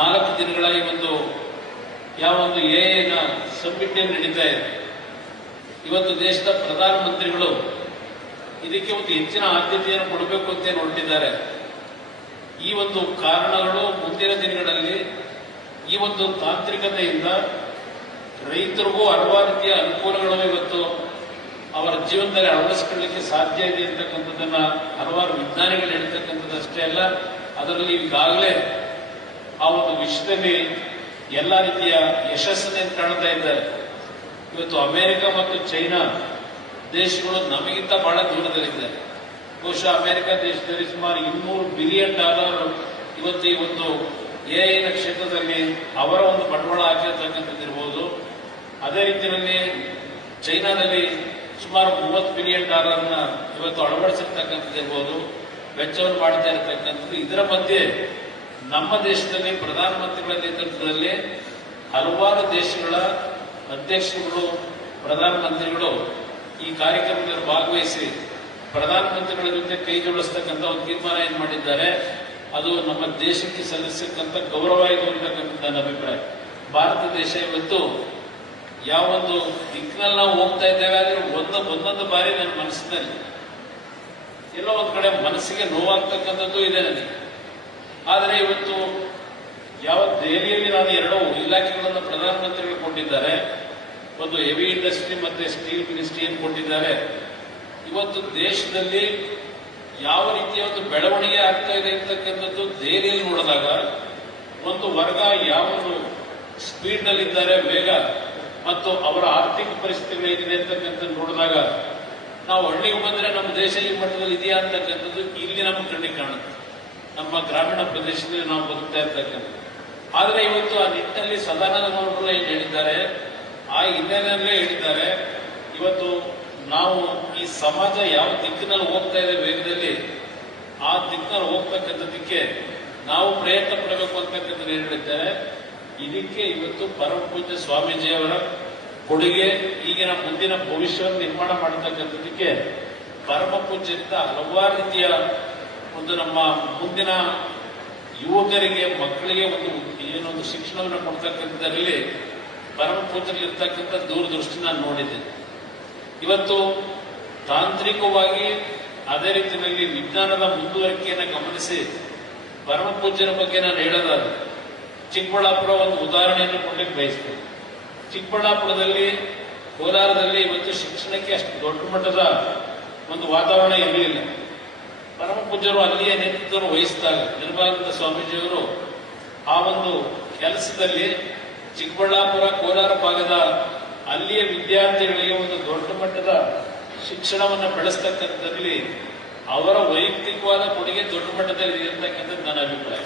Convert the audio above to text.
4 ದಿನಗಳ ಈ ಒಂದು ಯಾವ ಒಂದು ಎನ ಸಬ್ಮಿಟ್ ನಡೀತಾ ಇದೆ. ಇವತ್ತು ದೇಶದ ಪ್ರಧಾನಮಂತ್ರಿಗಳು ಇದಕ್ಕೆ ಒಂದು ಹೆಚ್ಚಿನ ಆದ್ಯತೆಯನ್ನು ಕೊಡಬೇಕು ಅಂತ ಹೊರಟಿದ್ದಾರೆ. ಈ ಒಂದು ಕಾರಣಗಳು ಮುಂದಿನ ದಿನಗಳಲ್ಲಿ ಈ ಒಂದು ತಾಂತ್ರಿಕತೆಯಿಂದ ರೈತರಿಗೂ ಹಲವಾರು ರೀತಿಯ ಅನುಕೂಲಗಳು ಇವತ್ತು ಅವರ ಜೀವನದಲ್ಲಿ ಅಳವಡಿಸಿಕೊಳ್ಳಲಿಕ್ಕೆ ಸಾಧ್ಯ ಇದೆ ಅಂತಕ್ಕಂಥದ್ದನ್ನ ಹಲವಾರು ವಿಜ್ಞಾನಿಗಳು ಹೇಳ್ತಕ್ಕಂಥದ್ದು ಅಷ್ಟೇ ಅಲ್ಲ, ಅದರಲ್ಲಿ ಈಗಾಗಲೇ ಆ ಒಂದು ವಿಶ್ವದಲ್ಲಿ ಎಲ್ಲ ರೀತಿಯ ಯಶಸ್ಸನ್ನೇ ಕಾಣ್ತಾ ಇದ್ದಾರೆ. ಇವತ್ತು ಅಮೆರಿಕ ಮತ್ತು ಚೈನಾ ದೇಶಗಳು ನಮಗಿಂತ ಬಹಳ ದೂರದಲ್ಲಿದ್ದಾರೆ. ಬಹುಶಃ ಅಮೆರಿಕ ದೇಶದಲ್ಲಿ ಸುಮಾರು $200 ಬಿಲಿಯನ್ ಇವತ್ತು ಈ ಒಂದು ಎಐನ ಕ್ಷೇತ್ರದಲ್ಲಿ ಅವರ ಒಂದು ಬಂಡವಾಳ ಹಾಕಿರ್ತಕ್ಕಂಥದ್ದಿರ್ಬೋದು. ಅದೇ ರೀತಿಯಲ್ಲಿ ಚೈನಾದಲ್ಲಿ ಸುಮಾರು $30 ಬಿಲಿಯನ್ ಇವತ್ತು ಅಳವಡಿಸಿರ್ತಕ್ಕಂಥದ್ದಿರ್ಬೋದು, ವೆಚ್ಚವನ್ನು ಮಾಡ್ತಾ ಇರತಕ್ಕಂಥದ್ದು. ಇದರ ಮಧ್ಯೆ ನಮ್ಮ ದೇಶದಲ್ಲಿ ಪ್ರಧಾನಮಂತ್ರಿಗಳ ನೇತೃತ್ವದಲ್ಲಿ ಹಲವಾರು ದೇಶಗಳ ಅಧ್ಯಕ್ಷರುಗಳು, ಪ್ರಧಾನಮಂತ್ರಿಗಳು ಈ ಕಾರ್ಯಕ್ರಮದಲ್ಲಿ ಭಾಗವಹಿಸಿ ಪ್ರಧಾನಮಂತ್ರಿಗಳ ಜೊತೆ ಕೈ ಜೋಡಿಸ್ತಕ್ಕಂಥ ಒಂದು ತೀರ್ಮಾನ ಏನು ಮಾಡಿದ್ದಾರೆ, ಅದು ನಮ್ಮ ದೇಶಕ್ಕೆ ಸಲ್ಲಿಸತಕ್ಕಂಥ ಗೌರವ ಇದು ಅಂತಕ್ಕಂಥ ನನ್ನ ಅಭಿಪ್ರಾಯ. ಭಾರತ ದೇಶ ಇವತ್ತು ಯಾವೊಂದು ದಿಕ್ಕಿನಲ್ಲಿ ನಾವು ಹೋಗ್ತಾ ಇದ್ದೇವೆ ಆದರೆ ಒಂದೊಂದು ಬಾರಿ ನನ್ನ ಮನಸ್ಸಿನಲ್ಲಿ ಎಲ್ಲೋ ಒಂದು ಕಡೆ ಮನಸ್ಸಿಗೆ ನೋವಾಗ್ತಕ್ಕಂಥದ್ದು ಇದೆ ನನಗೆ. ಆದರೆ ಇವತ್ತು ಯಾವ ದೆಹಲಿಯಲ್ಲಿ ನಾನು 2 ಇಲಾಖೆಗಳನ್ನು ಪ್ರಧಾನಮಂತ್ರಿಗಳು ಕೊಟ್ಟಿದ್ದಾರೆ, ಒಂದು ಹೆವಿ ಇಂಡಸ್ಟ್ರಿ ಮತ್ತೆ ಸ್ಟೀಲ್ ಮಿನಿಸ್ಟ್ರಿಯನ್ನು ಕೊಟ್ಟಿದ್ದಾರೆ. ಇವತ್ತು ದೇಶದಲ್ಲಿ ಯಾವ ರೀತಿಯ ಒಂದು ಬೆಳವಣಿಗೆ ಆಗ್ತಾ ಇದೆ ಅಂತಕ್ಕಂಥದ್ದು ದೆಹಲಿಯಲ್ಲಿ ನೋಡಿದಾಗ ಒಂದು ವರ್ಗ ಯಾವ ಸ್ಪೀಡ್ ನಲ್ಲಿದ್ದಾರೆ, ವೇಗ ಮತ್ತು ಅವರ ಆರ್ಥಿಕ ಪರಿಸ್ಥಿತಿಗಳು ಹೇಗಿದೆ ಅಂತಕ್ಕಂಥದ್ದು ನೋಡಿದಾಗ ನಾವು ಹಳ್ಳಿಗೆ ಬಂದ್ರೆ ನಮ್ಮ ದೇಶ ಈ ಮಟ್ಟದಲ್ಲಿ ಇದೆಯಾ ಅಂತಕ್ಕಂಥದ್ದು ಇಲ್ಲಿ ನಮ್ಮ ಕಣ್ಣಿಗೆ ಕಾಣುತ್ತೆ. ನಮ್ಮ ಗ್ರಾಮೀಣ ಪ್ರದೇಶದಲ್ಲಿ ನಾವು ಬದುಕ್ತಾ ಇರ್ತಕ್ಕಂಥದ್ದು. ಆದರೆ ಇವತ್ತು ಆ ನಿಟ್ಟಿನಲ್ಲಿ ಸದಾನಂದ ಗೌಡರು ಏನು ಹೇಳಿದ್ದಾರೆ, ಆ ಹಿನ್ನೆಲೆಯಲ್ಲೇ ಹೇಳಿದ್ದಾರೆ, ಇವತ್ತು ನಾವು ಈ ಸಮಾಜ ಯಾವ ದಿಕ್ಕಿನಲ್ಲಿ ಹೋಗ್ತಾ ಇದೆ ವೇಗದಲ್ಲಿ, ಆ ದಿಕ್ಕಿನಲ್ಲಿ ಹೋಗ್ತಕ್ಕಂಥದ್ದಕ್ಕೆ ನಾವು ಪ್ರಯತ್ನ ಪಡಬೇಕು ಅಂತಕ್ಕಂಥದ್ದು ಏನು ಹೇಳಿದ್ದಾರೆ. ಇದಕ್ಕೆ ಇವತ್ತು ಪರಮ ಪೂಜ್ಯ ಸ್ವಾಮೀಜಿಯವರ ಕೊಡುಗೆ, ಈಗಿನ ಮುಂದಿನ ಭವಿಷ್ಯವನ್ನು ನಿರ್ಮಾಣ ಮಾಡತಕ್ಕಂಥದ್ದಕ್ಕೆ ಪರಮ ಪೂಜ್ಯರಿಂದ ಹಲವಾರು ರೀತಿಯ ಒಂದು ನಮ್ಮ ಮುಂದಿನ ಯುವಕರಿಗೆ, ಮಕ್ಕಳಿಗೆ ಏನೊಂದು ಶಿಕ್ಷಣವನ್ನು ಕೊಡ್ತಕ್ಕಂಥದ್ರಲ್ಲಿ ಪರಮ ಪೂಜ್ಯರಲ್ಲಿರ್ತಕ್ಕಂಥ ದೂರದೃಷ್ಟಿ ನಾನು ನೋಡಿದ್ದೇನೆ. ಇವತ್ತು ತಾಂತ್ರಿಕವಾಗಿ ಅದೇ ರೀತಿಯಲ್ಲಿ ವಿಜ್ಞಾನದ ಮುಂದುವರಿಕೆಯನ್ನು ಗಮನಿಸಿ ಪರಮ ಪೂಜ್ಯರ ಬಗ್ಗೆ ನಾನು ಹೇಳೋದಾದ್ರೆ ಚಿಕ್ಕಬಳ್ಳಾಪುರ ಒಂದು ಉದಾಹರಣೆಯನ್ನು ಕೊಡ್ಲಿಕ್ಕೆ ಬಯಸ್ತೇನೆ. ಚಿಕ್ಕಬಳ್ಳಾಪುರದಲ್ಲಿ, ಕೋಲಾರದಲ್ಲಿ ಇವತ್ತು ಶಿಕ್ಷಣಕ್ಕೆ ಅಷ್ಟು ದೊಡ್ಡ ಮಟ್ಟದ ಒಂದು ವಾತಾವರಣ ಇರಲಿಲ್ಲ. ಪರಮ ಪೂಜ್ಯರು ಅಲ್ಲಿಯ ನೇತೃತ್ವವನ್ನು ವಹಿಸಿದಾಗ ನಿರ್ಮಲಾನಂದ ಸ್ವಾಮೀಜಿಯವರು ಆ ಒಂದು ಕೆಲಸದಲ್ಲಿ ಚಿಕ್ಕಬಳ್ಳಾಪುರ, ಕೋಲಾರ ಭಾಗದ ಅಲ್ಲಿಯ ವಿದ್ಯಾರ್ಥಿಗಳಿಗೆ ಒಂದು ದೊಡ್ಡ ಮಟ್ಟದ ಶಿಕ್ಷಣವನ್ನು ಬೆಳೆಸ್ತಕ್ಕಂಥದ್ರಲ್ಲಿ ಅವರ ವೈಯಕ್ತಿಕವಾದ ಕೊಡುಗೆ ದೊಡ್ಡ ಮಟ್ಟದಲ್ಲಿ ಇದೆ ಅಂತಕ್ಕಂಥದ್ದು ನನ್ನ ಅಭಿಪ್ರಾಯ.